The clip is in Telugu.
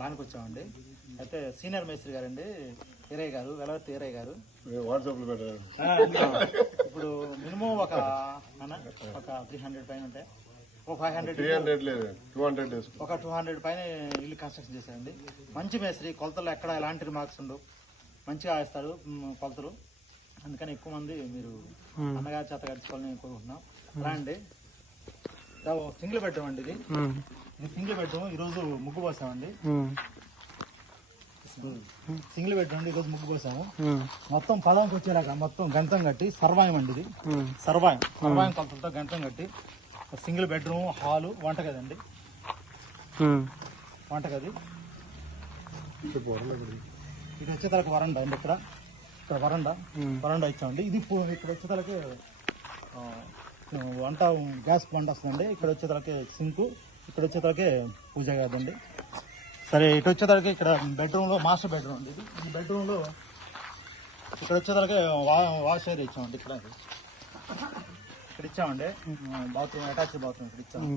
ప్లాన్కి వచ్చామండి. అయితే సీనియర్ మేస్త్రి గారండి ఈరయ్య గారు, వెలవర్తి ఈరయ్య గారు. ఇప్పుడు మినిమం ఒక 300 పైన ఉంటాయి, ఒక 200 పైన ఇల్లు కన్స్ట్రక్షన్ చేశారండి. మంచి మేస్త్రి, కొలతలు ఎక్కడ ఎలాంటి రిమార్క్స్ ఉండవు, మంచిగా వేస్తారు కొలతలు. అందుకని ఎక్కువ మంది మీరు అన్నగారి చేత గడుచుకోవాలని కోరుకుంటున్నాం. రండి. సింగిల్ బెడ్రూమ్ అండి ఇది సింగిల్ బెడ్రూమ్. ఈరోజు ముగ్గు పోసామండి. సింగిల్ బెడ్రూమ్ ఈరోజు ముగ్గు పోసాము. మొత్తం పదానికి వచ్చేలాగా మొత్తం గంతం కట్టి సర్వాయం అండి ఇది. సర్వాయం కొలతలతో గంతం కట్టి సింగిల్ బెడ్రూమ్, హాలు, వంటగది అండి. వంటగది ఇటు వచ్చేతలకి వరండా అండి. ఇక్కడ వరండా ఇచ్చామండి. ఇది ఇక్కడ వచ్చేతలకి వంట గ్యాస్ ప్లాంట్ వస్తుందండి. ఇక్కడ వచ్చేతలకి సింకు, ఇక్కడ వచ్చేతలకి పూజ కాదండి. సరే, ఇటు వచ్చేతలకి ఇక్కడ బెడ్రూమ్లో మాస్టర్ బెడ్రూమ్ అండి. ఈ బెడ్రూమ్లో ఇక్కడ వచ్చేతలకి వాష్ ఏరియా ఇచ్చామండి. ఇక్కడ ఇచ్చామండి బాత్రూమ్, అటాచ్డ్ బాత్రూమ్ ఇక్కడ ఇచ్చాము.